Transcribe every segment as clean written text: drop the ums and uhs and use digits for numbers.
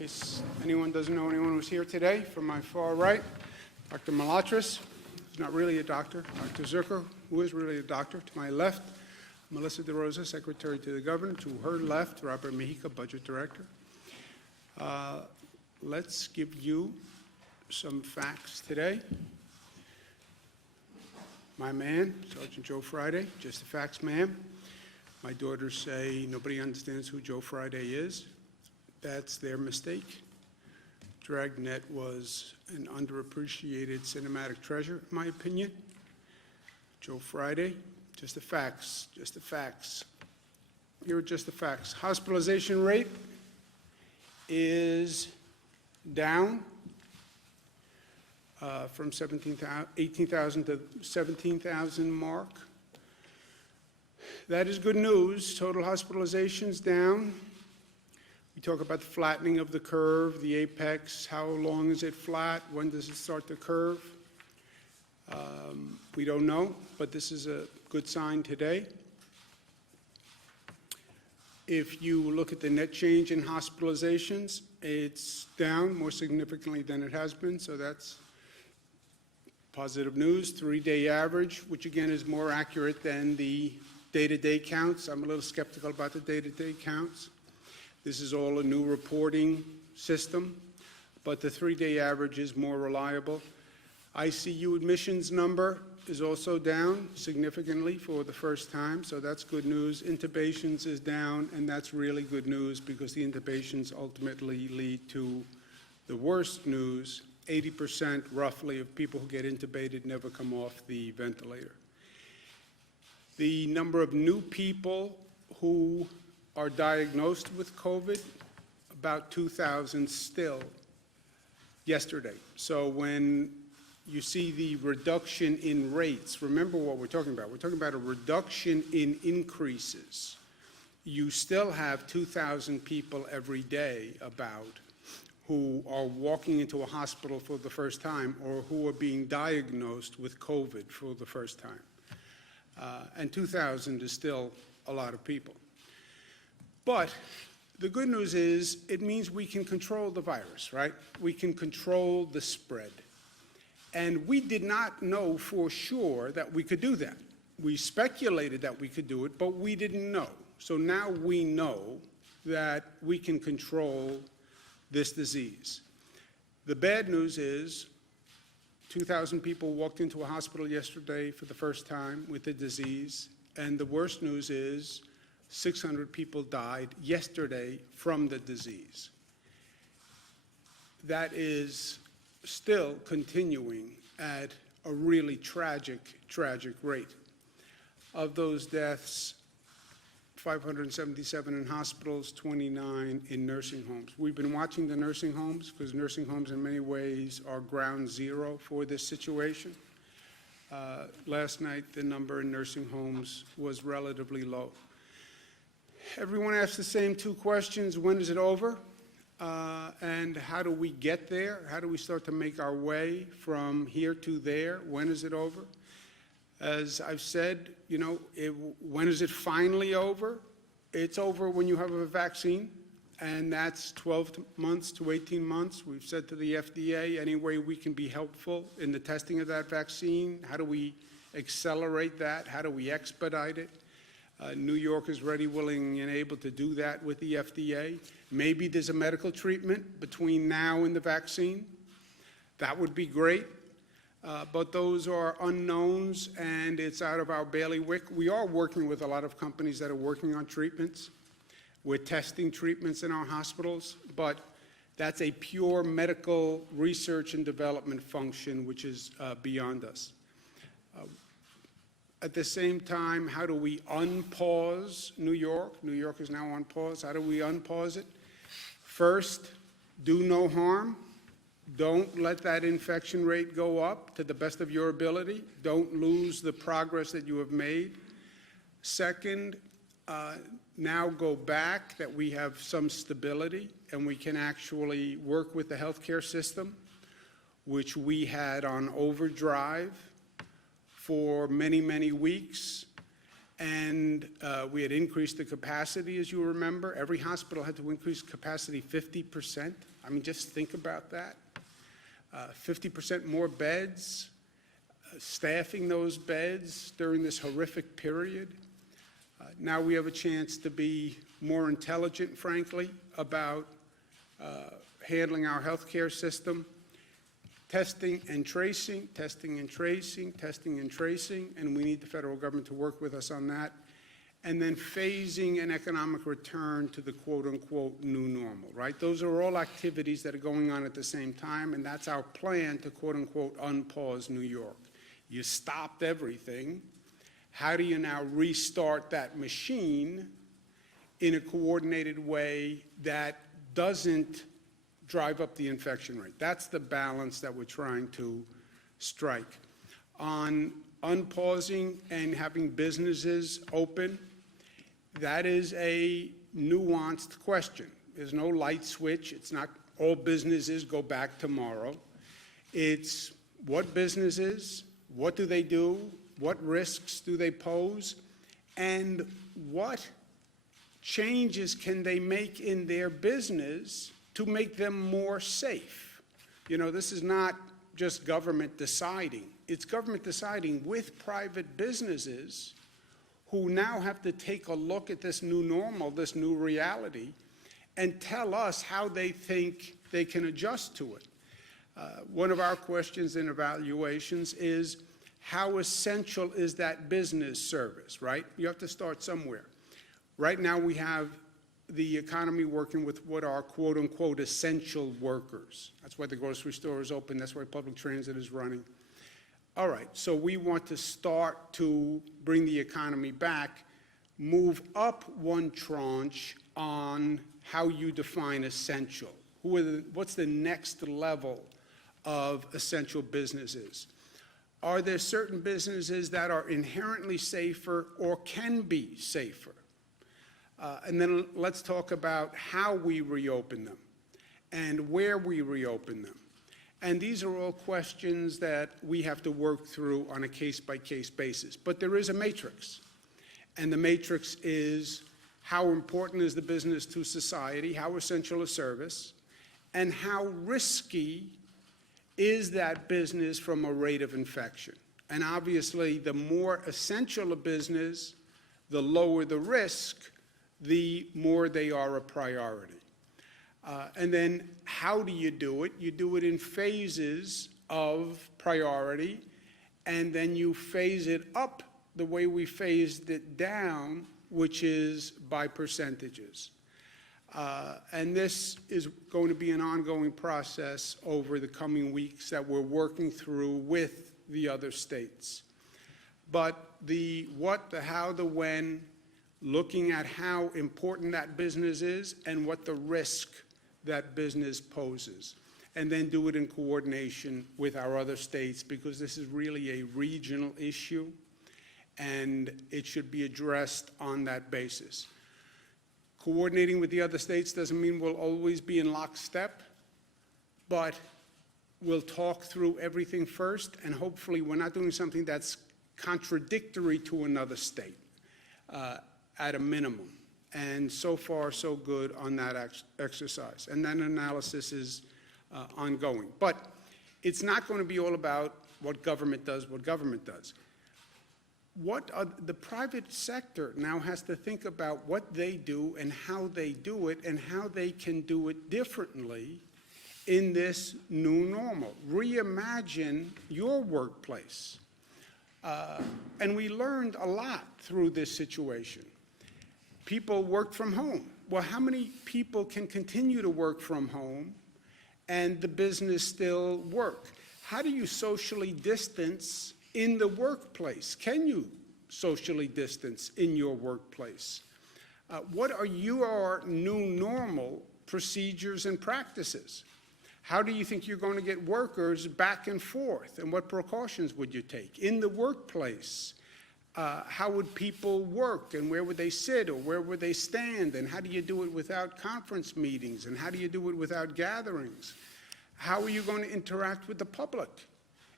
case anyone doesn't know anyone who's here today, from my far right, Dr. Malatras, who's not really a doctor, Dr. Zucker, who is really a doctor. To my left, Melissa DeRosa, Secretary to the Governor. To her left, Robert Mejica, Budget Director. Let's give you some facts today. My man, Sergeant Joe Friday, just the facts, ma'am. My daughters say nobody understands who Joe Friday is. That's their mistake. Dragnet was an underappreciated cinematic treasure, in my opinion. Joe Friday, just the facts, just the facts. Here are just the facts. Hospitalization rate is down from 18,000 to 17,000 mark. That is good news. Total hospitalizations down. We talk about the flattening of the curve, the apex. How long is it flat? When does it start to curve? We don't know, but this is a good sign today. If you look at the net change in hospitalizations, it's down more significantly than it has been, so that's positive news. 3-day average, which again is more accurate than the day-to-day counts. I'm a little skeptical about the day-to-day counts. This is all a new reporting system, but the 3-day average is more reliable. ICU admissions number is also down significantly for the first time, so that's good news. Intubations is down, and that's really good news because the intubations ultimately lead to the worst news. 80% roughly of people who get intubated never come off the ventilator. The number of new people who are diagnosed with COVID, about 2,000 still yesterday. So when you see the reduction in rates, remember what we're talking about. We're talking about a reduction in increases. You still have 2,000 people every day about who are walking into a hospital for the first time or who are being diagnosed with COVID for the first time. And 2,000 is still a lot of people. But the good news is it means we can control the virus, right? We can control the spread. And we did not know for sure that we could do that. We speculated that we could do it, but we didn't know. So now we know that we can control this disease. The bad news is 2,000 people walked into a hospital yesterday for the first time with the disease, and the worst news is 600 people died yesterday from the disease. That is still continuing at a really tragic rate. Of those deaths, 577 in hospitals, 29 in nursing homes. We've been watching the nursing homes because nursing homes in many ways are ground zero for this situation. Last night, the number in nursing homes was relatively low. Everyone asks the same two questions: when is it over? And how do we get there? How do we start to make our way from here to there? When is it over? As I've said, you know, when is it finally over? It's over when you have a vaccine, and that's 12 months to 18 months. We've said to the FDA, any way we can be helpful in the testing of that vaccine, how do we accelerate that? How do we expedite it? New York is ready, willing, and able to do that with the FDA. Maybe there's a medical treatment between now and the vaccine. That would be great. But those are unknowns, and it's out of our bailiwick. We are working with a lot of companies that are working on treatments. We're testing treatments in our hospitals, but that's a pure medical research and development function, which is beyond us. At the same time, how do we unpause New York? New York is now on pause. How do we unpause it? First, do no harm. Don't let that infection rate go up to the best of your ability. Don't lose the progress that you have made. Second, now go back that we have some stability and we can actually work with the healthcare system, which we had on overdrive for many, many weeks, and we had increased the capacity, as you remember. Every hospital had to increase capacity 50%. I mean, just think about that. 50% more beds, staffing those beds during this horrific period. Now we have a chance to be more intelligent, frankly, about handling our healthcare system. Testing and tracing, testing and tracing, testing and tracing, and we need the federal government to work with us on that. And then phasing an economic return to the quote-unquote new normal, right? Those are all activities that are going on at the same time, and that's our plan to quote-unquote unpause New York. You stopped everything. How do you now restart that machine in a coordinated way that doesn't drive up the infection rate? That's the balance that we're trying to strike. On unpausing and having businesses open, that is a nuanced question. There's no light switch. It's not all businesses go back tomorrow. It's what businesses, what do they do, what risks do they pose, and what changes can they make in their business to make them more safe. You know, this is not just government deciding. It's government deciding with private businesses who now have to take a look at this new normal, this new reality, and tell us how they think they can adjust to it. One of our questions in evaluations is, how essential is that business service, right? You have to start somewhere. Right now we have the economy working with what are quote-unquote essential workers. That's why the grocery store is open. That's why public transit is running. All right, so we want to start to bring the economy back, move up one tranche on how you define essential. What's the next level of essential businesses? Are there certain businesses that are inherently safer or can be safer? And then let's talk about how we reopen them and where we reopen them. And these are all questions that we have to work through on a case-by-case basis. But there is a matrix. And the matrix is how important is the business to society, how essential a service, and how risky is that business from a rate of infection. And obviously, the more essential a business, the lower the risk, the more they are a priority. And then how do you do it? You do it in phases of priority, and then you phase it up the way we phased it down, which is by percentages. And this is going to be an ongoing process over the coming weeks that we're working through with the other states. But the what, the how, the when, looking at how important that business is and what the risk that business poses, and then do it in coordination with our other states, because this is really a regional issue and it should be addressed on that basis. Coordinating with the other states doesn't mean we'll always be in lockstep, but we'll talk through everything first, and hopefully we're not doing something that's contradictory to another state at a minimum. And so far, so good on that exercise. And that analysis is ongoing. But it's not going to be all about what government does, the private sector now has to think about what they do and how they do it and how they can do it differently in this new normal. Reimagine your workplace. And we learned a lot through this situation. People worked from home. Well, how many people can continue to work from home and the business still work? How do you socially distance in the workplace? Can you socially distance in your workplace? What are your new normal procedures and practices? How do you think you're going to get workers back and forth? And what precautions would you take? In the workplace, how would people work, and where would they sit, or where would they stand? And how do you do it without conference meetings? And how do you do it without gatherings? How are you going to interact with the public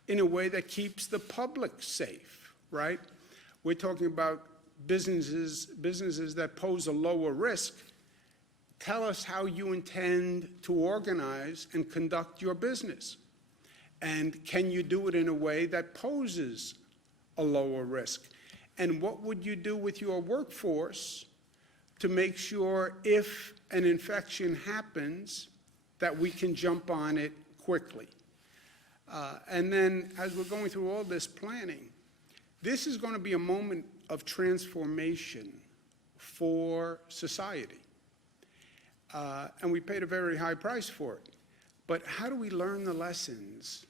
in a way that keeps the public safe, right? We're talking about businesses that pose a lower risk, tell us how you intend to organize and conduct your business. And can you do it in a way that poses a lower risk? And what would you do with your workforce to make sure if an infection happens that we can jump on it quickly? And then as we're going through all this planning, this is going to be a moment of transformation for society. And we paid a very high price for it. But how do we learn the lessons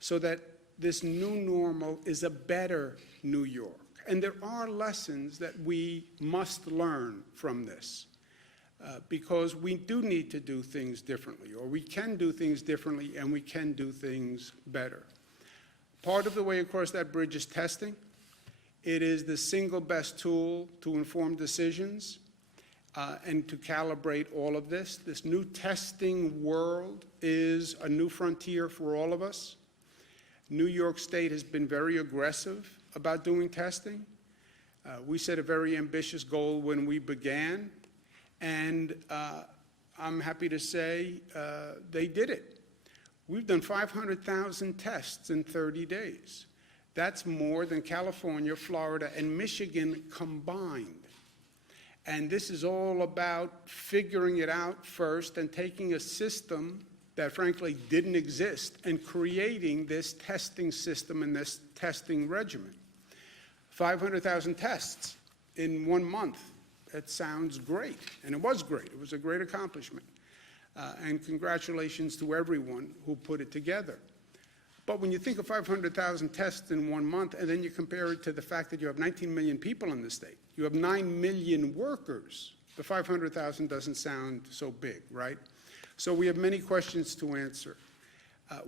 so that this new normal is a better New York? And there are lessons that we must learn from this, because we do need to do things differently, or we can do things differently, and we can do things better. Part of the way across that bridge is testing. It is the single best tool to inform decisions and to calibrate all of this. This new testing world is a new frontier for all of us. New York State has been very aggressive about doing testing. We set a very ambitious goal when we began, and I'm happy to say they did it. We've done 500,000 tests in 30 days. That's more than California, Florida, and Michigan combined. And this is all about figuring it out first and taking a system that frankly didn't exist and creating this testing system and this testing regimen. 500,000 tests in 1 month. That sounds great, and it was great. It was a great accomplishment. And congratulations to everyone who put it together. But when you think of 500,000 tests in 1 month, and then you compare it to the fact that you have 19 million people in the state, you have 9 million workers, the 500,000 doesn't sound so big, right? So we have many questions to answer.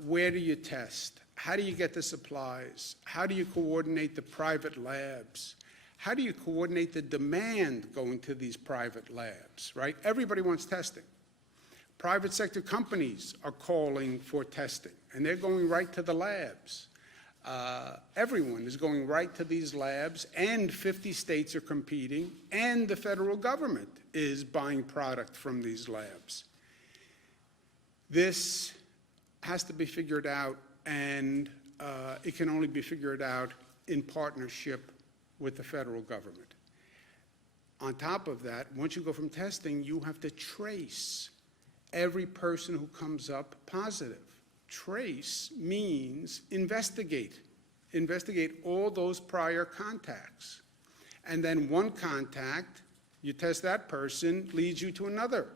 Where do you test? How do you get the supplies? How do you coordinate the private labs? How do you coordinate the demand going to these private labs, right? Everybody wants testing. Private sector companies are calling for testing, and they're going right to the labs. Everyone is going right to these labs, and 50 states are competing, and the federal government is buying product from these labs. This has to be figured out, and it can only be figured out in partnership with the federal government. On top of that, once you go from testing, you have to trace every person who comes up positive. Trace means investigate. Investigate all those prior contacts. And then one contact, you test that person, leads you to another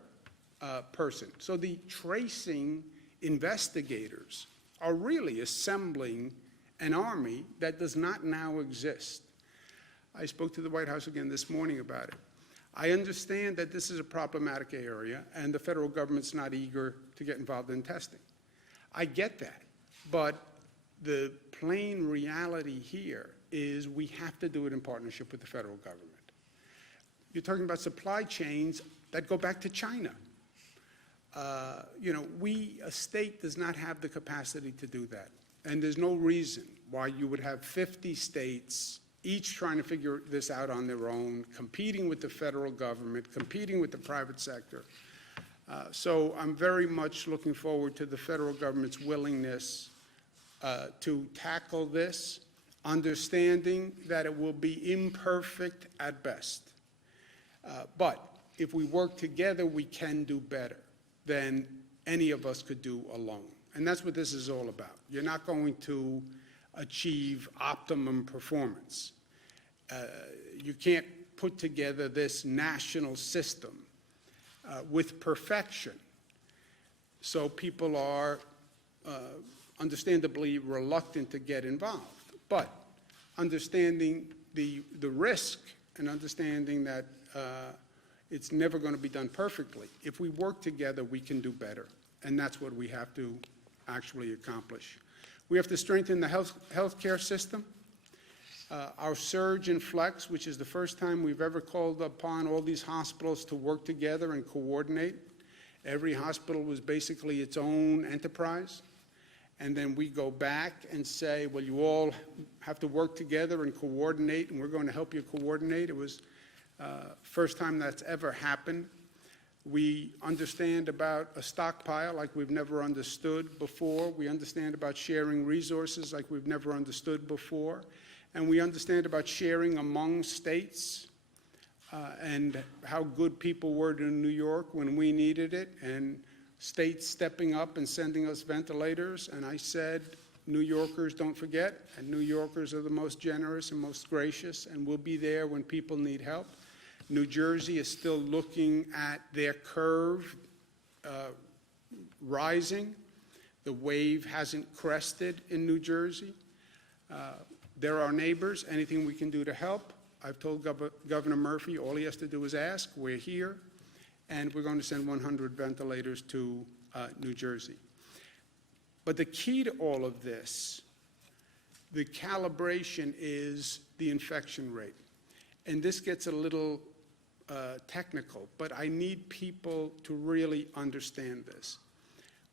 person. So the tracing investigators are really assembling an army that does not now exist. I spoke to the White House again this morning about it. I understand that this is a problematic area and the federal government's not eager to get involved in testing. I get that, but the plain reality here is we have to do it in partnership with the federal government. You're talking about supply chains that go back to China. A state does not have the capacity to do that. And there's no reason why you would have 50 states each trying to figure this out on their own, competing with the federal government, competing with the private sector. So I'm very much looking forward to the federal government's willingness to tackle this, understanding that it will be imperfect at best. But if we work together, we can do better than any of us could do alone. And that's what this is all about. You're not going to achieve optimum performance. You can't put together this national system with perfection. So people are understandably reluctant to get involved. But understanding the risk and understanding that it's never going to be done perfectly, if we work together, we can do better. And that's what we have to actually accomplish. We have to strengthen the healthcare system. Our surge and flex, which is the first time we've ever called upon all these hospitals to work together and coordinate. Every hospital was basically its own enterprise. And then we go back and say, well, you all have to work together and coordinate, and we're going to help you coordinate. It was first time that's ever happened. We understand about a stockpile like we've never understood before. We understand about sharing resources like we've never understood before. And we understand about sharing among states and how good people were to New York when we needed it, and states stepping up and sending us ventilators. And I said, New Yorkers don't forget, and New Yorkers are the most generous and most gracious, and we'll be there when people need help. New Jersey is still looking at their curve rising. The wave hasn't crested in New Jersey. They're our neighbors. Anything we can do to help. I've told Governor Murphy all he has to do is ask. We're here. And we're going to send 100 ventilators to New Jersey. But the key to all of this, the calibration, is the infection rate. And this gets a little technical, but I need people to really understand this.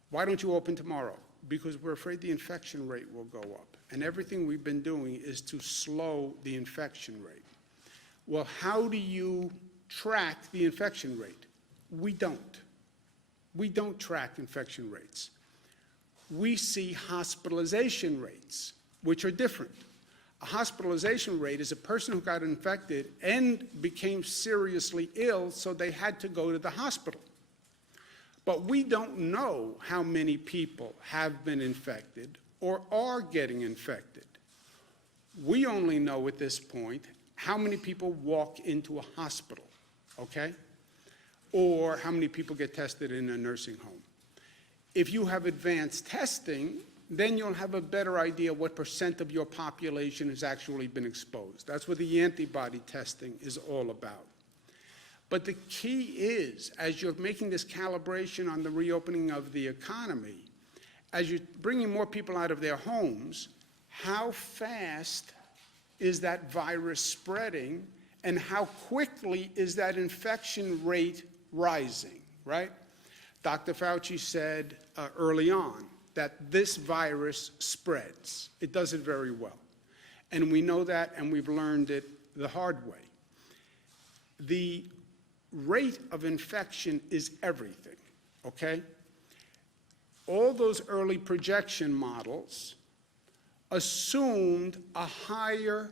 Why don't you open tomorrow? Because we're afraid the infection rate will go up. And everything we've been doing is to slow the infection rate. Well, how do you track the infection rate? We don't. We don't track infection rates. We see hospitalization rates, which are different. A hospitalization rate is a person who got infected and became seriously ill, so they had to go to the hospital. But we don't know how many people have been infected or are getting infected. We only know at this point how many people walk into a hospital, okay? Or how many people get tested in a nursing home. If you have advanced testing, then you'll have a better idea what % of your population has actually been exposed. That's what the antibody testing is all about. But the key is, as you're making this calibration on the reopening of the economy, as you're bringing more people out of their homes, how fast is that virus spreading, and how quickly is that infection rate rising, right? Dr. Fauci said early on that this virus spreads. It does it very well. And we know that, and we've learned it the hard way. The rate of infection is everything, okay? All those early projection models assumed a higher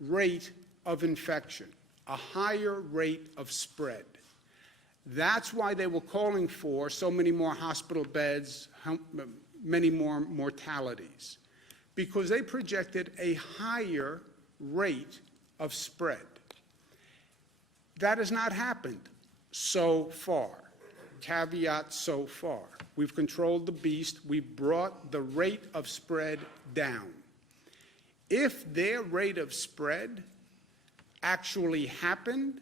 rate of infection, a higher rate of spread. That's why they were calling for so many more hospital beds, many more mortalities, because they projected a higher rate of spread. That has not happened so far. Caveat, so far. We've controlled the beast. We've brought the rate of spread down. If their rate of spread actually happened,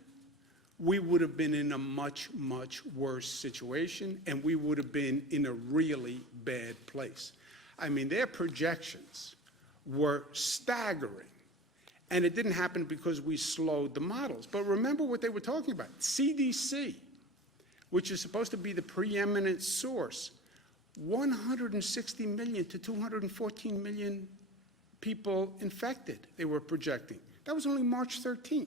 we would have been in a much, much worse situation, and we would have been in a really bad place. I mean, their projections were staggering, and it didn't happen because we slowed the models. But remember what they were talking about. CDC, which is supposed to be the preeminent source, 160 million to 214 million people infected, they were projecting. That was only March 13th.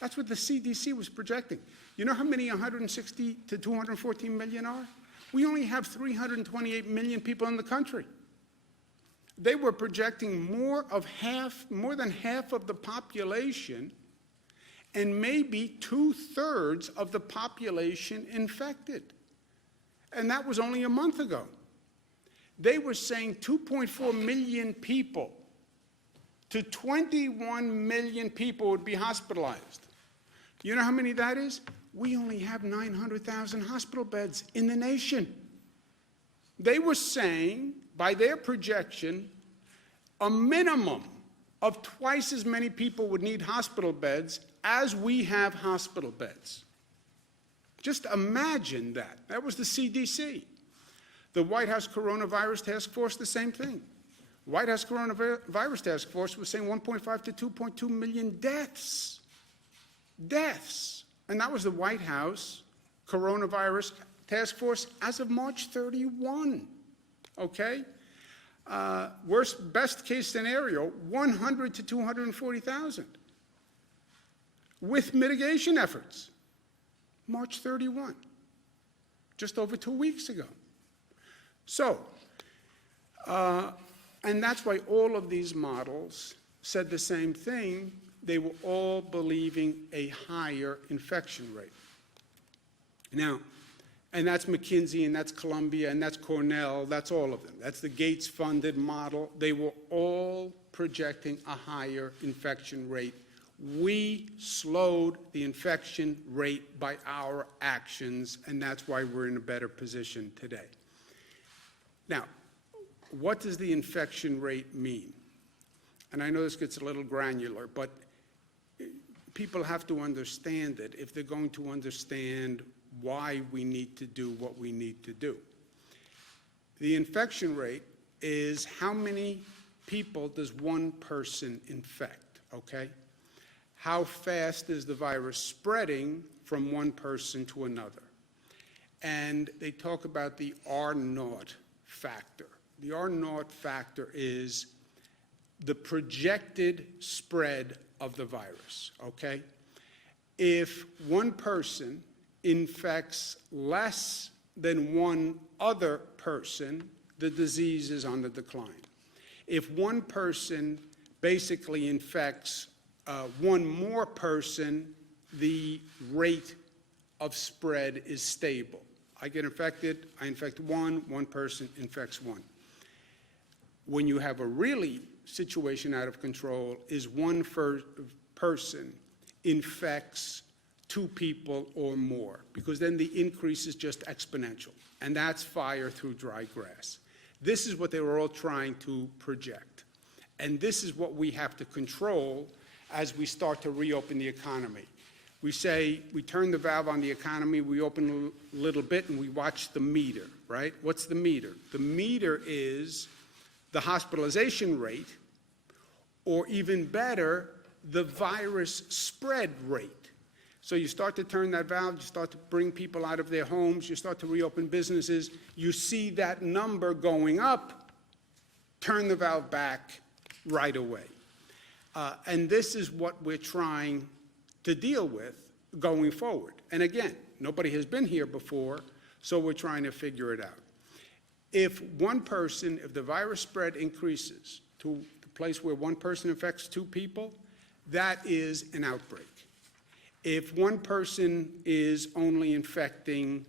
That's what the CDC was projecting. You know how many 160 to 214 million are? We only have 328 million people in the country. They were projecting more than half of the population, and maybe 2/3 of the population infected. And that was only a month ago. They were saying 2.4 million people to 21 million people would be hospitalized. You know how many that is? We only have 900,000 hospital beds in the nation. They were saying, by their projection, a minimum of twice as many people would need hospital beds as we have hospital beds. Just imagine that. That was the CDC. The White House Coronavirus Task Force, the same thing. White House Coronavirus Task Force was saying 1.5 to 2.2 million deaths. Deaths. And that was the White House Coronavirus Task Force as of March 31. Okay? Best case scenario, 100 to 240,000 with mitigation efforts. March 31, just over 2 weeks ago. So, and that's why all of these models said the same thing. They were all believing a higher infection rate. Now, and that's McKinsey, and that's Columbia, and that's Cornell, that's all of them. That's the Gates-funded model. They were all projecting a higher infection rate. We slowed the infection rate by our actions, and that's why we're in a better position today. Now, what does the infection rate mean? And I know this gets a little granular, but people have to understand it if they're going to understand why we need to do what we need to do. The infection rate is how many people does one person infect, okay? How fast is the virus spreading from one person to another? And they talk about the R0 factor. The R0 factor is the projected spread of the virus, okay? If one person infects less than one other person, the disease is on the decline. If one person basically infects one more person, the rate of spread is stable. I get infected, I infect one person infects one. When you have a really situation out of control is one person infects two people or more, because then the increase is just exponential, and that's fire through dry grass. This is what they were all trying to project, and this is what we have to control as we start to reopen the economy. We say, we turn the valve on the economy, we open a little bit, and we watch the meter, right? What's the meter? The meter is the hospitalization rate, or even better, the virus spread rate. So you start to turn that valve, you start to bring people out of their homes, you start to reopen businesses, you see that number going up, turn the valve back right away. And this is what we're trying to deal with going forward. And again, nobody has been here before, so we're trying to figure it out. If the virus spread increases to the place where one person infects two people, that is an outbreak. If one person is only infecting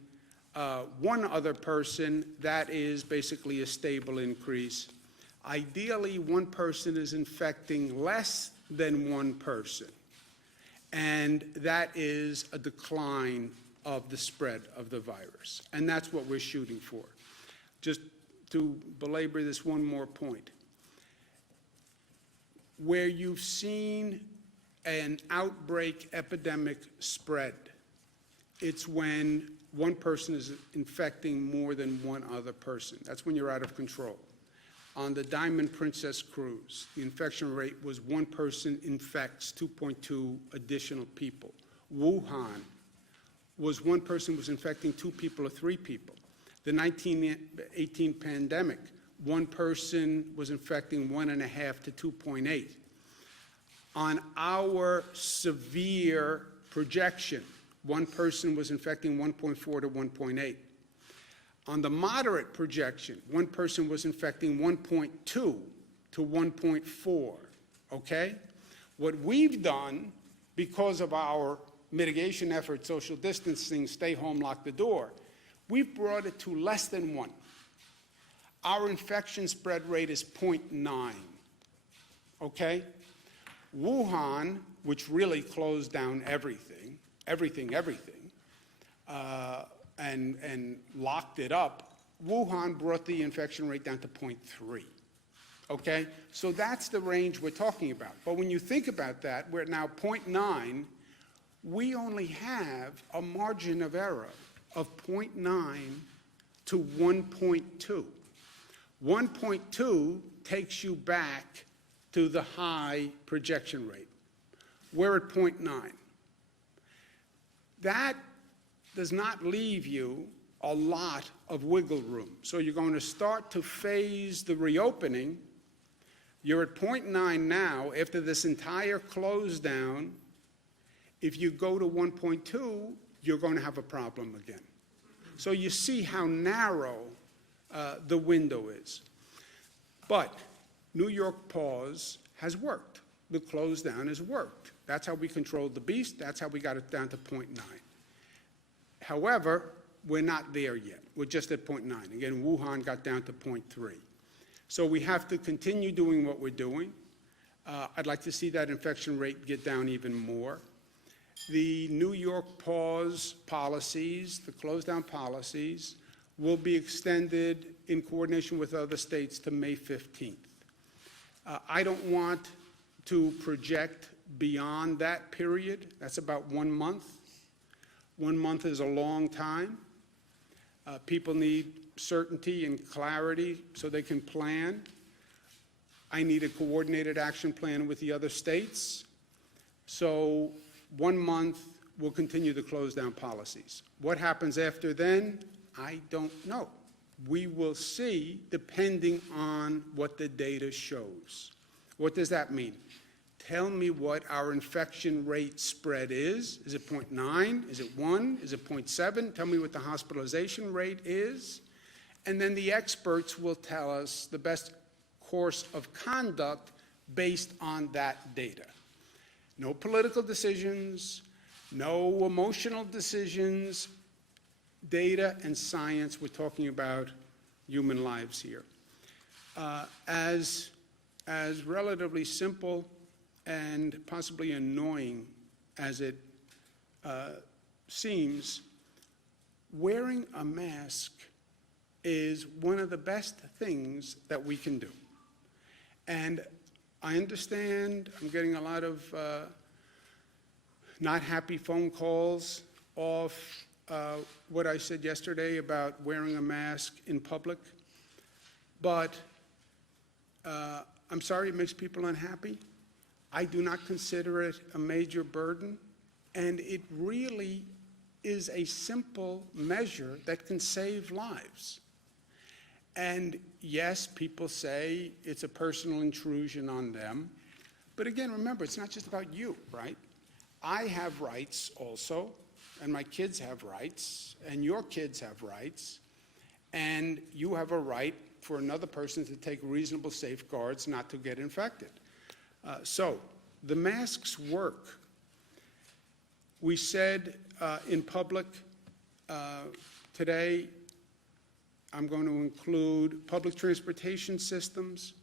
one other person, that is basically a stable increase. Ideally, one person is infecting less than one person, and that is a decline of the spread of the virus. And that's what we're shooting for. Just to belabor this one more point. Where you've seen an outbreak epidemic spread, it's when one person is infecting more than one other person. That's when you're out of control. On the Diamond Princess cruise, the infection rate was one person infects 2.2 additional people. Wuhan was one person was infecting two people or three people. The 1918 pandemic, one person was infecting 1.5 to 2.8. On our severe projection, one person was infecting 1.4 to 1.8. On the moderate projection, one person was infecting 1.2 to 1.4, okay? What we've done, because of our mitigation efforts, social distancing, stay home, lock the door, we've brought it to less than 1. Our infection spread rate is 0.9, okay? Wuhan, which really closed down everything, and locked it up, Wuhan brought the infection rate down to 0.3, okay? So that's the range we're talking about. But when you think about that, we're at now 0.9, we only have a margin of error of 0.9 to 1.2. 1.2 takes you back to the high projection rate. We're at 0.9. That does not leave you a lot of wiggle room. So you're going to start to phase the reopening. You're at 0.9 now. After this entire close down, if you go to 1.2, you're going to have a problem again. So you see how narrow the window is. But New York pause has worked. The close down has worked. That's how we controlled the beast. That's how we got it down to 0.9. However, we're not there yet. We're just at 0.9. Again, Wuhan got down to 0.3. So we have to continue doing what we're doing. I'd like to see that infection rate get down even more. The New York pause policies, the close down policies, will be extended in coordination with other states to May 15th. I don't want to project beyond that period. That's about 1 month. 1 month is a long time. People need certainty and clarity so they can plan. I need a coordinated action plan with the other states. So 1 month, we'll continue the close down policies. What happens after then, I don't know. We will see depending on what the data shows. What does that mean? Tell me what our infection rate spread is. Is it 0.9? Is it 1? Is it 0.7? Tell me what the hospitalization rate is. And then the experts will tell us the best course of conduct based on that data. No political decisions, no emotional decisions, data and science. We're talking about human lives here. As relatively simple and possibly annoying as it seems, wearing a mask is one of the best things that we can do. And I understand I'm getting a lot of not happy phone calls off what I said yesterday about wearing a mask in public, but I'm sorry it makes people unhappy. I do not consider it a major burden, and it really is a simple measure that can save lives. And yes, people say it's a personal intrusion on them, but again, remember, it's not just about you, right? I have rights also, and my kids have rights, and your kids have rights, and you have a right for another person to take reasonable safeguards not to get infected. So the masks work. We said in public today, I'm going to include public transportation systems,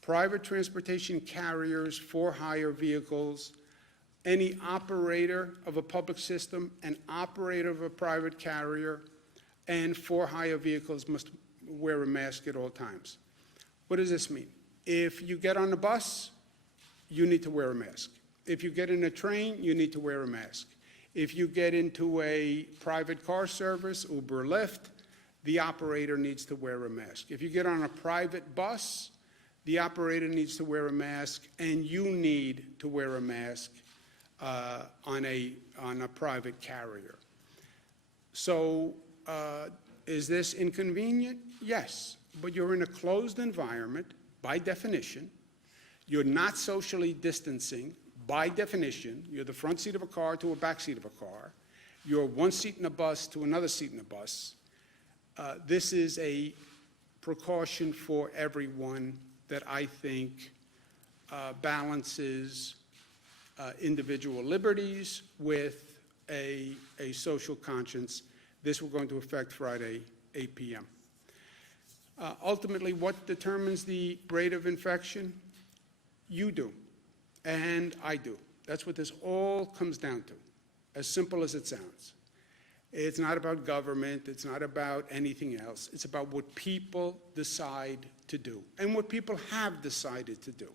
private transportation carriers for hire vehicles, any operator of a public system, an operator of a private carrier, and for hire vehicles must wear a mask at all times. What does this mean? If you get on a bus, you need to wear a mask. If you get in a train, you need to wear a mask. If you get into a private car service, Uber, Lyft, the operator needs to wear a mask. If you get on a private bus, the operator needs to wear a mask, and you need to wear a mask on a private carrier. So is this inconvenient? Yes, but you're in a closed environment by definition. You're not socially distancing by definition. You're the front seat of a car to a back seat of a car. You're one seat in a bus to another seat in a bus. This is a precaution for everyone that I think balances individual liberties with a social conscience. This we're going to affect Friday, 8 p.m. Ultimately, what determines the rate of infection? You do, and I do. That's what this all comes down to, as simple as it sounds. It's not about government. It's not about anything else. It's about what people decide to do and what people have decided to do.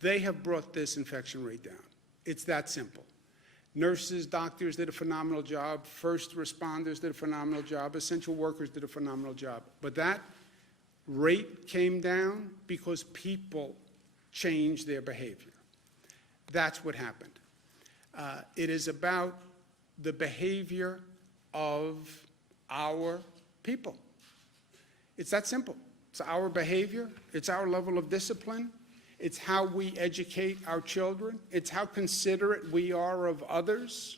They have brought this infection rate down. It's that simple. Nurses, doctors did a phenomenal job. First responders did a phenomenal job. Essential workers did a phenomenal job. But that rate came down because people changed their behavior. That's what happened. It is about the behavior of our people. It's that simple. It's our behavior. It's our level of discipline. It's how we educate our children. It's how considerate we are of others.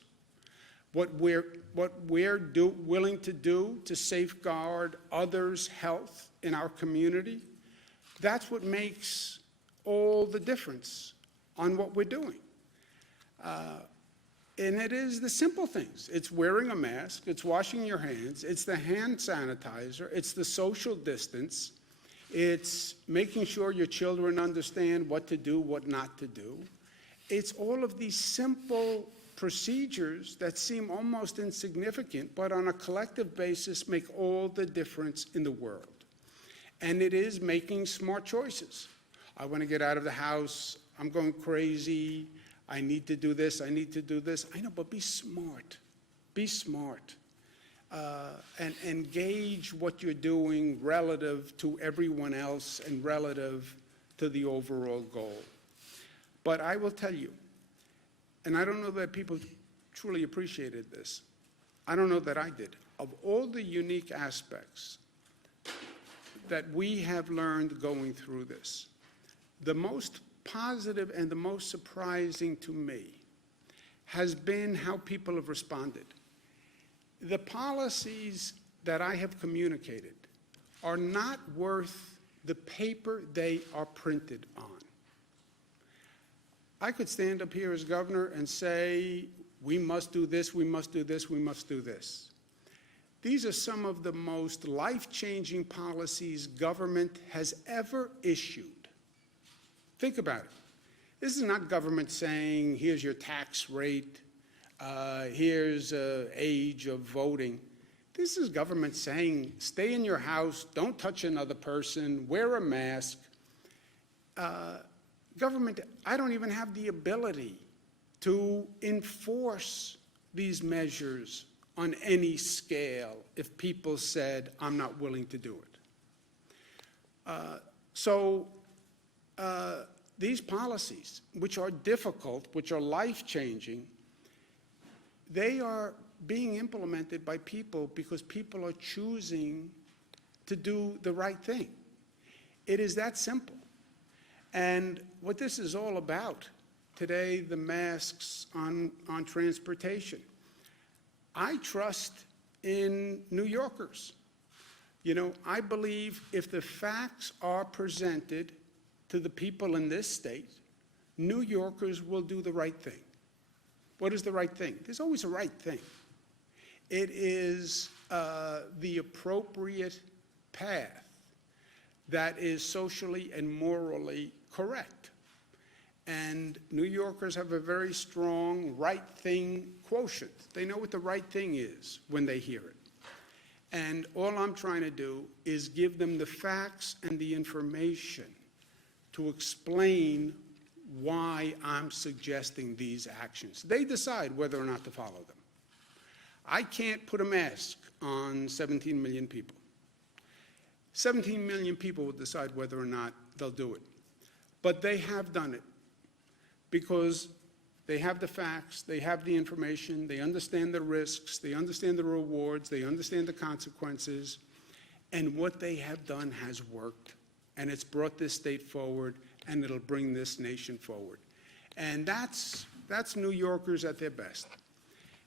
What we're willing to do to safeguard others' health in our community. That's what makes all the difference on what we're doing. And it is the simple things. It's wearing a mask, it's washing your hands, it's the hand sanitizer, it's the social distance, it's making sure your children understand what to do, what not to do. It's all of these simple procedures that seem almost insignificant, but on a collective basis make all the difference in the world. And it is making smart choices. I want to get out of the house, I'm going crazy, I need to do this, I need to do this. I know, but be smart. Be smart. And engage what you're doing relative to everyone else and relative to the overall goal. But I will tell you, and I don't know that people truly appreciated this. I don't know that I did. Of all the unique aspects that we have learned going through this, the most positive and the most surprising to me has been how people have responded. The policies that I have communicated are not worth the paper they are printed on. I could stand up here as governor and say, we must do this, we must do this, we must do this. These are some of the most life-changing policies government has ever issued. Think about it. This is not government saying, here's your tax rate, here's age of voting. This is government saying, stay in your house, don't touch another person, wear a mask. Government, I don't even have the ability to enforce these measures on any scale if people said, I'm not willing to do it. These policies, which are difficult, which are life-changing, they are being implemented by people because people are choosing to do the right thing. It is that simple. And what this is all about today, the masks on transportation. I trust in New Yorkers. You know, I believe if the facts are presented to the people in this state, New Yorkers will do the right thing. What is the right thing? There's always a right thing. It is the appropriate path that is socially and morally correct. And New Yorkers have a very strong right thing quotient. They know what the right thing is when they hear it. And all I'm trying to do is give them the facts and the information to explain why I'm suggesting these actions. They decide whether or not to follow them. I can't put a mask on 17 million people. 17 million people will decide whether or not they'll do it. But they have done it because they have the facts, they have the information, they understand the risks, they understand the rewards, they understand the consequences, and what they have done has worked. And it's brought this state forward, and it'll bring this nation forward. And that's New Yorkers at their best.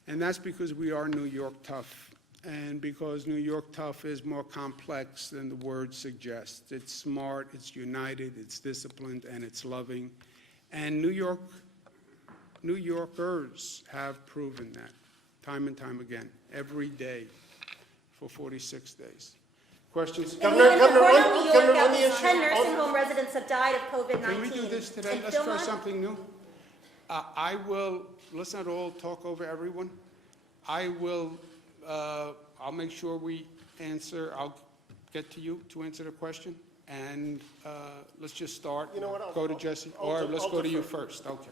And that's because we are New York tough, and because New York tough is more complex than the word suggests. It's smart, it's united, it's disciplined, and it's loving. And New Yorkers have proven that time and time again, every day for 46 days. Questions? Governor, let me answer. 10 nursing home residents have died of COVID-19. Can we do this today? Let's try something new. Let's not all talk over everyone. I'll make sure we answer. I'll get to you to answer the question. And let's just start. You know what? Go to Jesse. Or let's go to you first. Okay.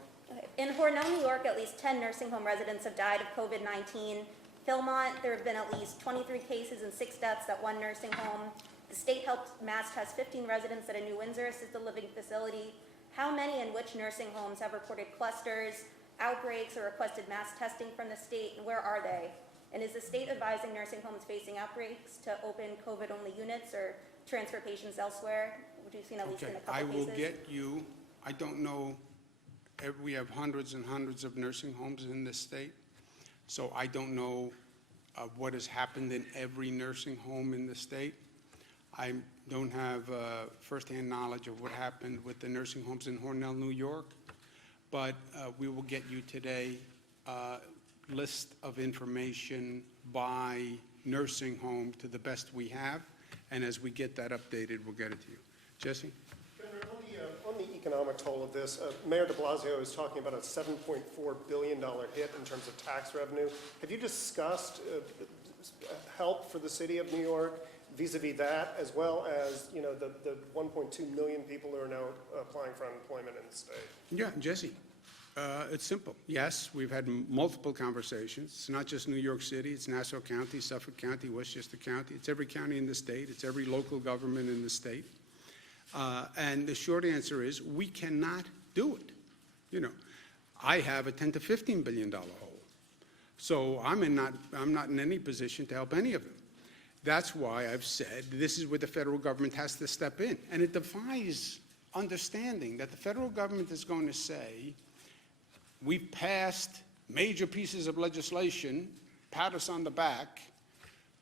In Hornell, New York, at least 10 nursing home residents have died of COVID-19. Philmont, there have been at least 23 cases and 6 deaths at one nursing home. The State Health Mast has 15 residents at a New Windsor assisted living facility. How many and which nursing homes have reported clusters, outbreaks, or requested mass testing from the state, and where are they? And is the state advising nursing homes facing outbreaks to open COVID-only units or transfer patients elsewhere? Would you seen at least in Okay, a couple I cases? will get you, I don't know, we have hundreds and hundreds of nursing homes in this state, so I don't know what has happened in every nursing home in the state. I don't have firsthand knowledge of what happened with the nursing homes in Hornell, New York, but we will get you today a list of information by nursing home to the best we have, and as we get that updated, we'll get it to you. Jesse? Governor, on the economic toll of this, Mayor de Blasio is talking about a $7.4 billion hit in terms of tax revenue. Have you discussed help for the city of New York vis-a-vis that, as well as, you know, the 1.2 million people who are now applying for unemployment in the state? Yeah, Jesse, it's simple. Yes, we've had multiple conversations. It's not just New York City, it's Nassau County, Suffolk County, Westchester County. It's every county in the state. It's every local government in the state. And the short answer is we cannot do it. You know, I have a $10 to $15 billion hole. So I'm not in any position to help any of them. That's why I've said this is where the federal government has to step in. And it defies understanding that the federal government is going to say, we've passed major pieces of legislation, pat us on the back,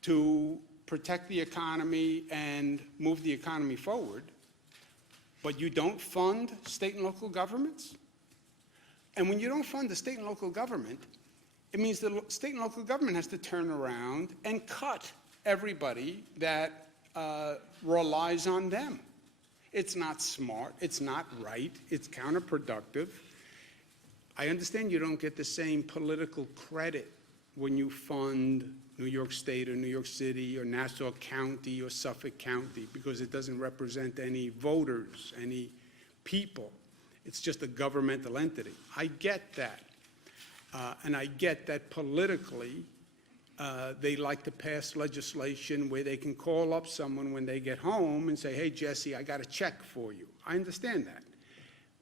to protect the economy and move the economy forward, but you don't fund state and local governments? And when you don't fund the state and local government, it means the state and local government has to turn around and cut everybody that relies on them. It's not smart, it's not right, it's counterproductive. I understand you don't get the same political credit when you fund New York State or New York City or Nassau County or Suffolk County because it doesn't represent any voters, any people. It's just a governmental entity. I get that. And I get that politically they like to pass legislation where they can call up someone when they get home and say, hey, Jesse, I got a check for you. I understand that.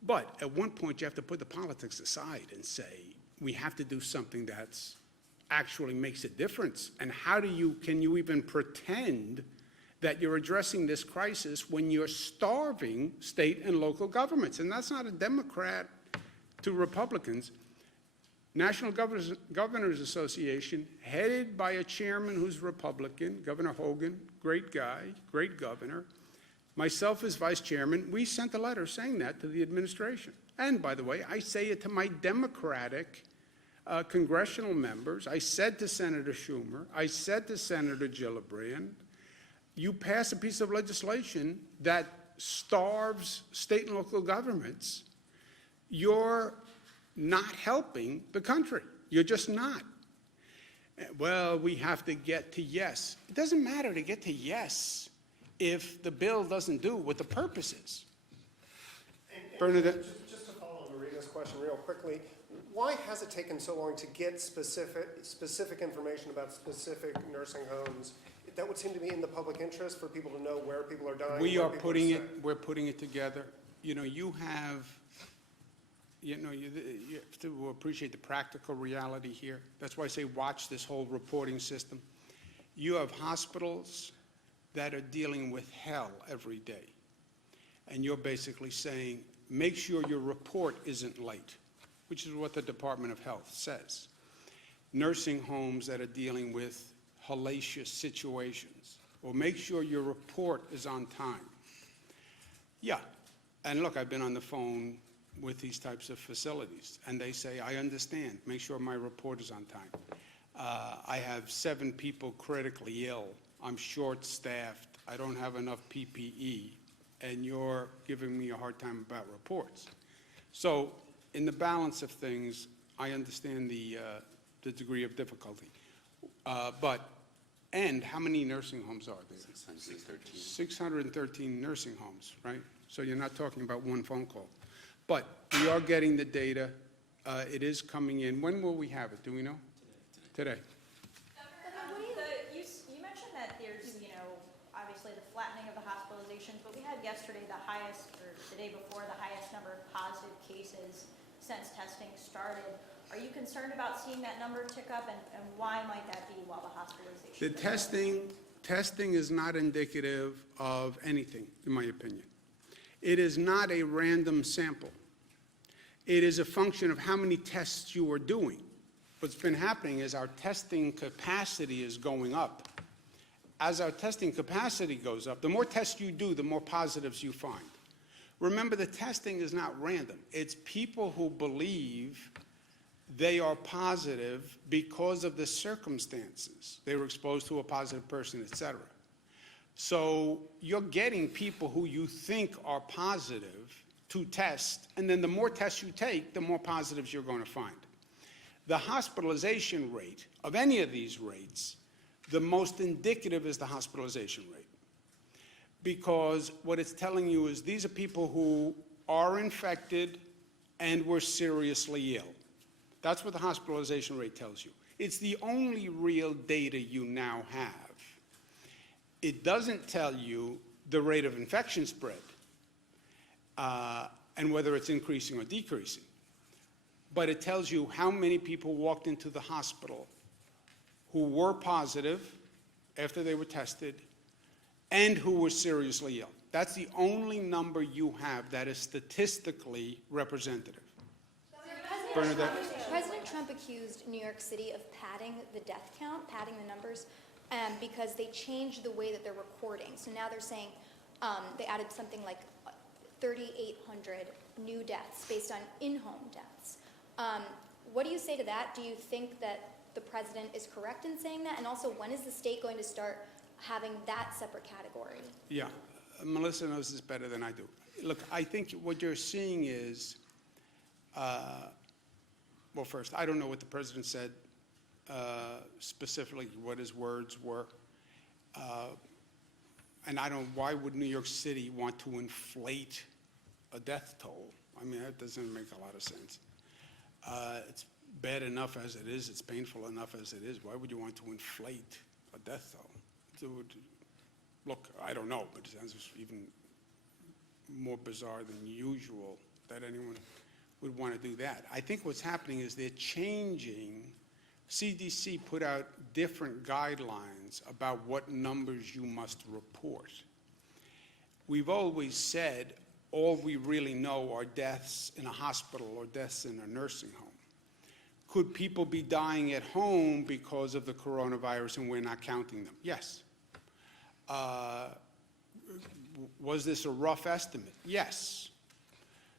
But at one point, you have to put the politics aside and say, we have to do something that's actually makes a difference. And how can you even pretend that you're addressing this crisis when you're starving state and local governments? And that's not a Democrat to Republicans. National Governors Association, headed by a chairman who's Republican, Governor Hogan, great guy, great governor. Myself as vice chairman, we sent a letter saying that to the administration. And by the way, I say it to my Democratic congressional members. I said to Senator Schumer, I said to Senator Gillibrand, you pass a piece of legislation that starves state and local governments, you're not helping the country. You're just not. Well, we have to get to yes. It doesn't matter to get to yes if the bill doesn't do what the purpose is. Bernadette? Just to follow Marina's question real quickly, why has it taken so long to get specific information about specific nursing homes? That would seem to be in the public interest for people to know where people are dying. We're putting it together. You know, you have to appreciate the practical reality here. That's why I say watch this whole reporting system. You have hospitals that are dealing with hell every day. And you're basically saying, make sure your report isn't late, which is what the Department of Health says. Nursing homes that are dealing with hellacious situations, or make sure your report is on time. Yeah, and look, I've been on the phone with these types of facilities, and they say, I understand, make sure my report is on time. I have 7 people critically ill, I'm short-staffed, I don't have enough PPE, and you're giving me a hard time about reports. So in the balance of things, I understand the degree of difficulty. And how many nursing homes are there? 613. 613 nursing homes, right? So you're not talking about one phone call. But we are getting the data. It is coming in. When will we have it? Do we know? Today. You mentioned that there's, obviously the flattening of the hospitalizations, but we had yesterday the highest, or the day before, the highest number of positive cases since testing started. Are you concerned about seeing that number tick up, and why might that be while the hospitalization? The testing is not indicative of anything, in my opinion. It is not a random sample. It is a function of how many tests you are doing. What's been happening is our testing capacity is going up. As our testing capacity goes up, the more tests you do, the more positives you find. Remember, the testing is not random. It's people who believe they are positive because of the circumstances. They were exposed to a positive person, et cetera. So you're getting people who you think are positive to test, and then the more tests you take, the more positives you're going to find. The hospitalization rate of any of these rates, the most indicative is the hospitalization rate. Because what it's telling you is these are people who are infected and were seriously ill. That's what the hospitalization rate tells you. It's the only real data you now have. It doesn't tell you the rate of infection spread and whether it's increasing or decreasing. But it tells you how many people walked into the hospital who were positive after they were tested and who were seriously ill. That's the only number you have that is statistically representative. Bernadette? President Trump accused New York City of padding the death count, padding the numbers, because they changed the way that they're recording. So now they're saying they added something like 3,800 new deaths based on in-home deaths. What do you say to that? Do you think that the president is correct in saying that? And also, when is the state going to start having that separate category? Yeah, Melissa knows this better than I do. Look, I think what you're seeing is, well, first, I don't know what the president said specifically, what his words were. And why would New York City want to inflate a death toll? I mean, that doesn't make a lot of sense. It's bad enough as it is, it's painful enough as it is. Why would you want to inflate a death toll? Look, I don't know, but it sounds even more bizarre than usual that anyone would want to do that. I think what's happening is they're changing. CDC put out different guidelines about what numbers you must report. We've always said all we really know are deaths in a hospital or deaths in a nursing home. Could people be dying at home because of the coronavirus and we're not counting them? Yes. Was this a rough estimate? Yes.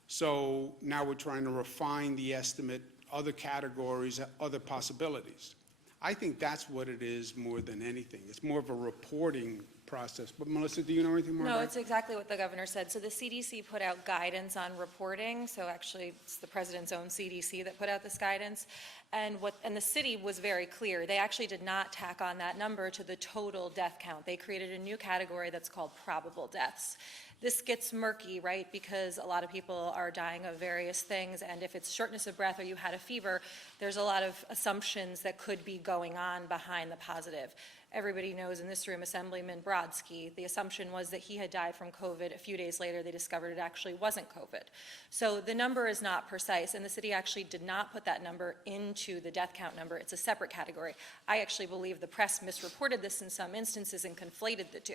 So now we're trying to refine the estimate, other categories, other possibilities. I think that's what it is more than anything. It's more of a reporting process. But Melissa, do you know anything more about No, it? it's exactly what the governor said. So the CDC put out guidance on reporting. So actually, it's the president's own CDC that put out this guidance. And the city was very clear. They actually did not tack on that number to the total death count. They created a new category that's called probable deaths. This gets murky, right, because a lot of people are dying of various things, and if it's shortness of breath or you had a fever, there's a lot of assumptions that could be going on behind the positive. Everybody knows in this room, Assemblyman Brodsky, the assumption was that he had died from COVID. A few days later, they discovered it actually wasn't COVID. So the number is not precise, and the city actually did not put that number into the death count number. It's a separate category. I actually believe the press misreported this in some instances and conflated the two.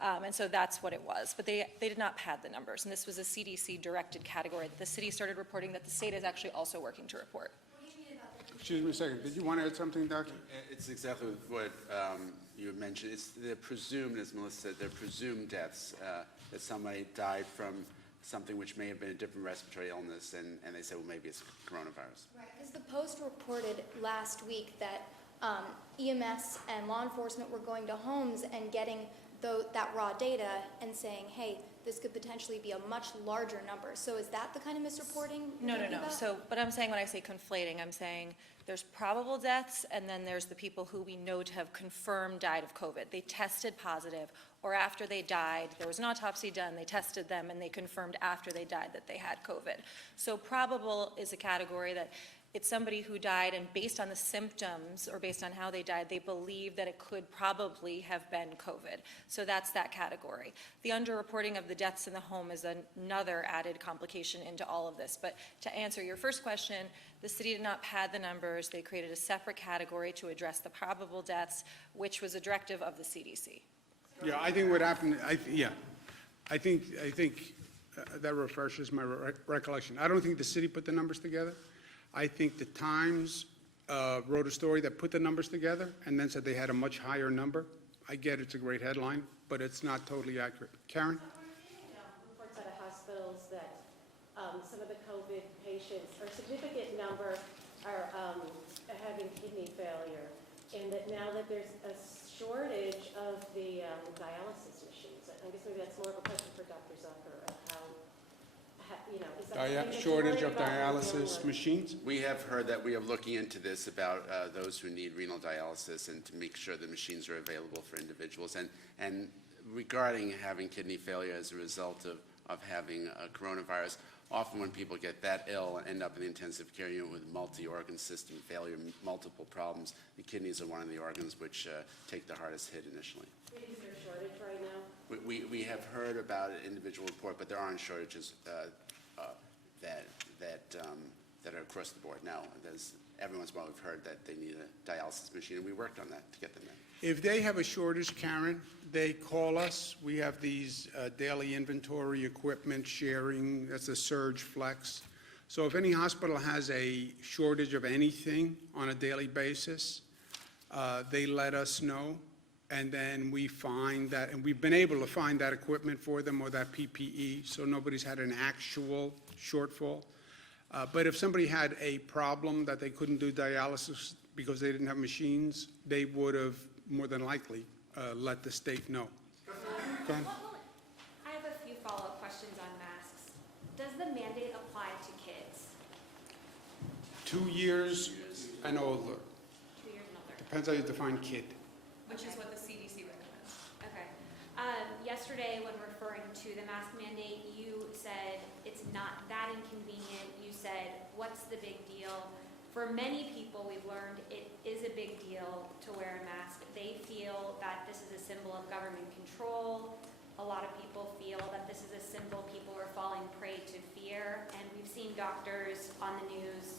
And so that's what it was. But they did not pad the numbers, and this was a CDC-directed category that the city started reporting that the state is actually also working to report. Excuse me a second. Did you want to add something, Doctor? It's exactly what you had mentioned. It's the presumed, as Melissa said, they're presumed deaths, that somebody died from something which may have been a different respiratory illness, and they say, well, maybe it's coronavirus. Right, because the Post reported last week that EMS and law enforcement were going to homes and getting that raw data and saying, hey, this could potentially be a much larger number. So is that the kind of misreporting you're No. thinking about? So, but I'm saying when I say conflating, I'm saying there's probable deaths, and then there's the people who we know to have confirmed died of COVID. They tested positive, or after they died, there was an autopsy done, they tested them, and they confirmed after they died that they had COVID. So probable is a category that It's somebody who died, and based on the symptoms or based on how they died, they believe that it could probably have been COVID. So that's that category. The underreporting of the deaths in the home is another added complication into all of this. But to answer your first question, the city did not pad the numbers. They created a separate category to address the probable deaths, which was a directive of the CDC. Yeah, I think what happened, I think that refreshes my recollection. I don't think the city put the numbers together. I think the Times wrote a story that put the numbers together and then said they had a much higher number. I get it's a great headline, but it's not totally accurate. Karen? We're seeing reports out of hospitals that some of the COVID patients, or a significant number, are having kidney failure, and that now that there's a shortage of the dialysis machines. I guess maybe that's more of a question for Dr. Zucker of how is that something that you're Shortage worried of about when you're dialysis dealing with- machines? We have heard that we are looking into this about those who need renal dialysis and to make sure the machines are available for individuals. And regarding having kidney failure as a result of having coronavirus, often when people get that ill and end up in the intensive care unit with multi-organ system failure, multiple problems, the kidneys are one of the organs which take the hardest hit initially. Is there a shortage right now? We have heard about an individual report, but there aren't shortages that are across the board now. Every once in a while we've heard that they need a dialysis machine, and we worked on that to get them there. If they have a shortage, Karen, they call us. We have these daily inventory equipment sharing. That's a surge flex. So if any hospital has a shortage of anything on a daily basis, they let us know, and then we find that, and we've been able to find that equipment for them or that PPE, so nobody's had an actual shortfall. But if somebody had a problem that they couldn't do dialysis because they didn't have machines, they would have more than likely let the state know. Go ahead. I have a few follow-up questions on masks. Does the mandate apply to kids? 2 years and older. 2 years and older? Depends how you define kid. Which is what the CDC recommends. Okay. Yesterday, when referring to the mask mandate, you said it's not that inconvenient. You said, what's the big deal? For many people, we've learned it is a big deal to wear a mask. They feel that this is a symbol of government control. A lot of people feel that this is a symbol people are falling prey to fear. And we've seen doctors on the news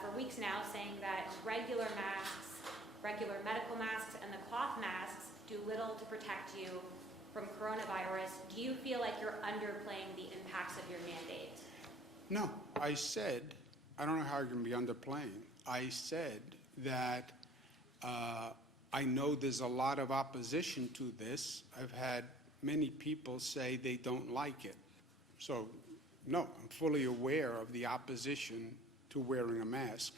for weeks now saying that regular masks, regular medical masks, and the cloth masks do little to protect you from coronavirus. Do you feel like you're underplaying the impacts of your mandate? No, I said, I don't know how you're going to be underplaying. I said that I know there's a lot of opposition to this. I've had many people say they don't like it. So, no, I'm fully aware of the opposition to wearing a mask.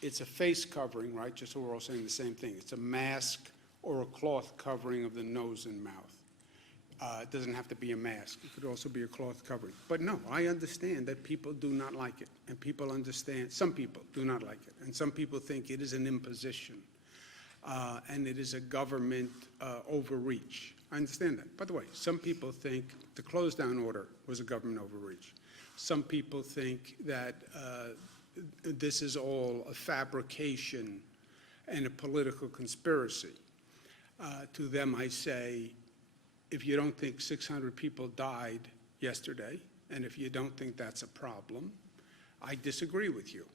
It's a face covering, right? Just so we're all saying the same thing. It's a mask or a cloth covering of the nose and mouth. It doesn't have to be a mask. It could also be a cloth covering. But no, I understand that people do not like it. And people understand, some people do not like it. And some people think it is an imposition. And it is a government overreach. I understand that. By the way, some people think the close down order was a government overreach. Some people think that this is all a fabrication and a political conspiracy. To them, I say, if you don't think 600 people died yesterday, and if you don't think that's a problem, I disagree with you.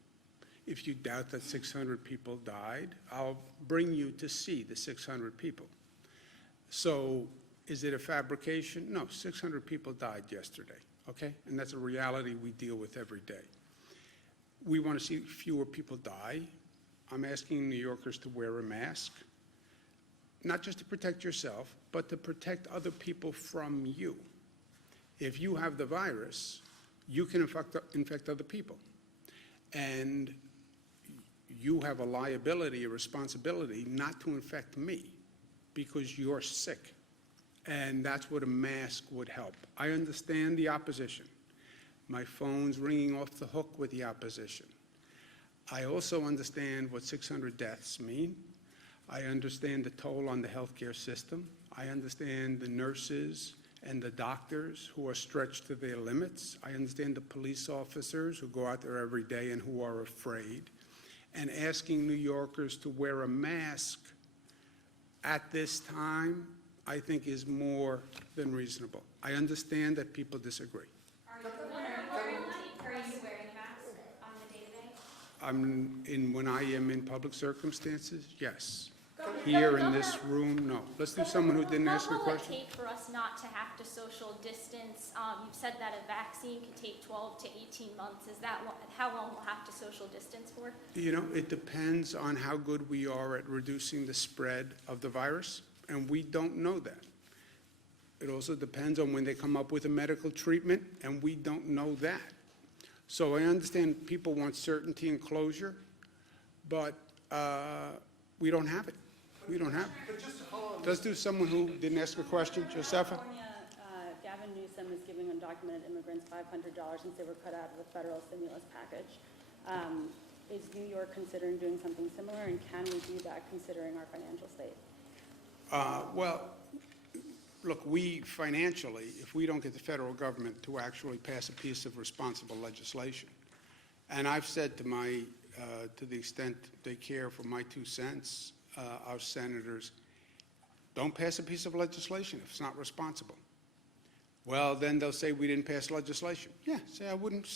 If you doubt that 600 people died, I'll bring you to see the 600 people. So is it a fabrication? No, 600 people died yesterday, okay? And that's a reality we deal with every day. We want to see fewer people die. I'm asking New Yorkers to wear a mask, not just to protect yourself, but to protect other people from you. If you have the virus, you can infect other people. And you have a liability, a responsibility not to infect me because you're sick. And that's what a mask would help. I understand the opposition. My phone's ringing off the hook with the opposition. I also understand what 600 deaths mean. I understand the toll on the healthcare system. I understand the nurses and the doctors who are stretched to their limits. I understand the police officers who go out there every day and who are afraid. And asking New Yorkers to wear a mask at this time, I think, is more than reasonable. I understand that people disagree. Are you wearing a mask on the day-to-day? When I am in public circumstances, yes. Here in this room, no. Let's do someone who didn't ask a question. What will it take for us not to have to social distance? You've said that a vaccine can take 12 to 18 months. Is that how long we'll have to social distance for? You know, it depends on how good we are at reducing the spread of the virus, and we don't know that. It also depends on when they come up with a medical treatment, and we don't know that. So I understand people want certainty and closure, but we don't have it. We don't have it. Let's do someone who didn't ask a question. Josefa? California, Gavin Newsom is giving undocumented immigrants $500 since they were cut out of the federal stimulus package. Is New York considering doing something similar, and can we do that considering our financial state? Well, look, we financially, if we don't get the federal government to actually pass a piece of responsible legislation, and I've said to to the extent they care for my 2 cents, our senators, don't pass a piece of legislation if it's not responsible. Well, then they'll say we didn't pass legislation. Yeah, say I wouldn't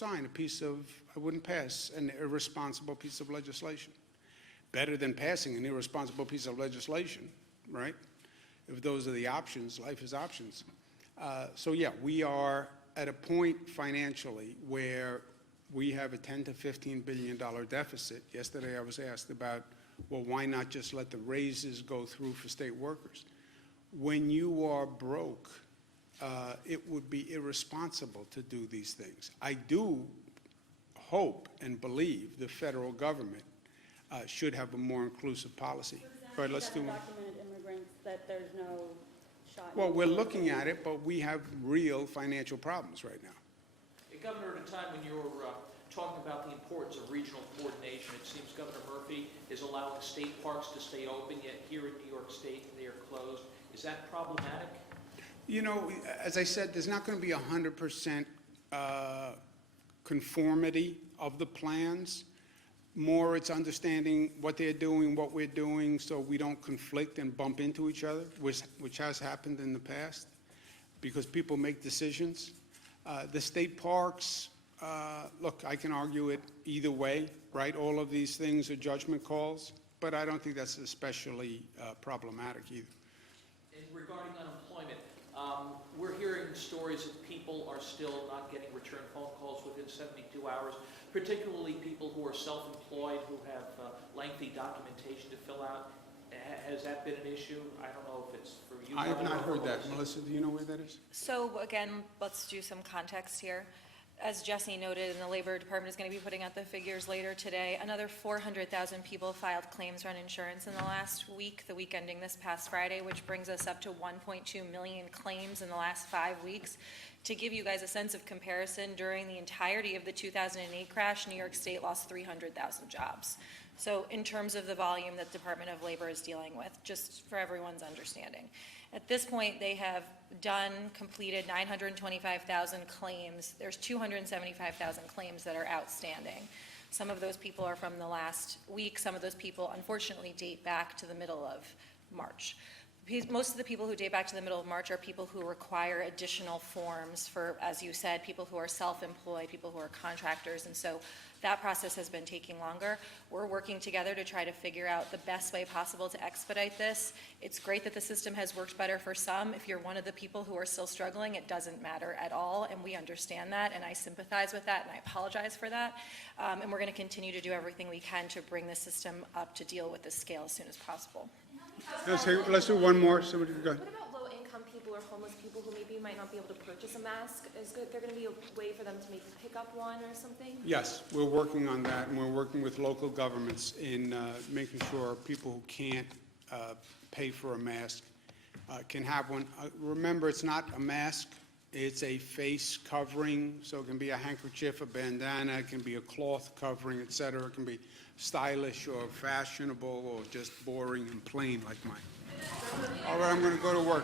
pass an irresponsible piece of legislation. Better than passing an irresponsible piece of legislation, right? If those are the options, life is options. So yeah, we are at a point financially where we have a $10 to $15 billion deficit. Yesterday I was asked about, well, why not just let the raises go through for state workers? When you are broke, it would be irresponsible to do these things. I do hope and believe the federal government should have a more inclusive policy. All right, let's do one. Undocumented immigrants, that there's no shot. Well, we're looking at it, but we have real financial problems right now. Hey, Governor, at a time when you're talking about the importance of regional coordination, it seems Governor Murphy is allowing state parks to stay open, yet here in New York State they are closed. Is that problematic? You know, as I said, there's not going to be 100% conformity of the plans. More it's understanding what they're doing, what we're doing, so we don't conflict and bump into each other, which has happened in the past, because people make decisions. The state parks, look, I can argue it either way, right? All of these things are judgment calls, but I don't think that's especially problematic either. And regarding unemployment, we're hearing stories that people are still not getting return phone calls within 72 hours, particularly people who are self-employed, who have lengthy documentation to fill out. Has that been an issue? I don't know if it's for you. I have not heard that. Melissa, do you know where that is? So again, let's do some context here. As Jesse noted, and the Labor Department is going to be putting out the figures later today, another 400,000 people filed claims for uninsurance in the last week, the week ending this past Friday, which brings us up to 1.2 million claims in the last 5 weeks. To give you guys a sense of comparison, during the entirety of the 2008 crash, New York State lost 300,000 jobs. So in terms of the volume that the Department of Labor is dealing with, just for everyone's understanding. At this point, they have completed 925,000 claims. There's 275,000 claims that are outstanding. Some of those people are from the last week. Some of those people, unfortunately, date back to the middle of March. Most of the people who date back to the middle of March are people who require additional forms for, as you said, people who are self-employed, people who are contractors, and so that process has been taking longer. We're working together to try to figure out the best way possible to expedite this. It's great that the system has worked better for some. If you're one of the people who are still struggling, it doesn't matter at all, and we understand that, and I sympathize with that, and I apologize for that. And we're going to continue to do everything we can to bring the system up to deal with this scale as soon as possible. Let's do one more. Somebody go. What about low-income people or homeless people who maybe might not be able to purchase a mask? Is there going to be a way for them to maybe pick up one or something? Yes, we're working on that, and we're working with local governments in making sure people who can't pay for a mask can have one. Remember, it's not a mask. It's a face covering, so it can be a handkerchief, a bandana, it can be a cloth covering, et cetera. It can be stylish or fashionable or just boring and plain like mine. All right, I'm going to go to work.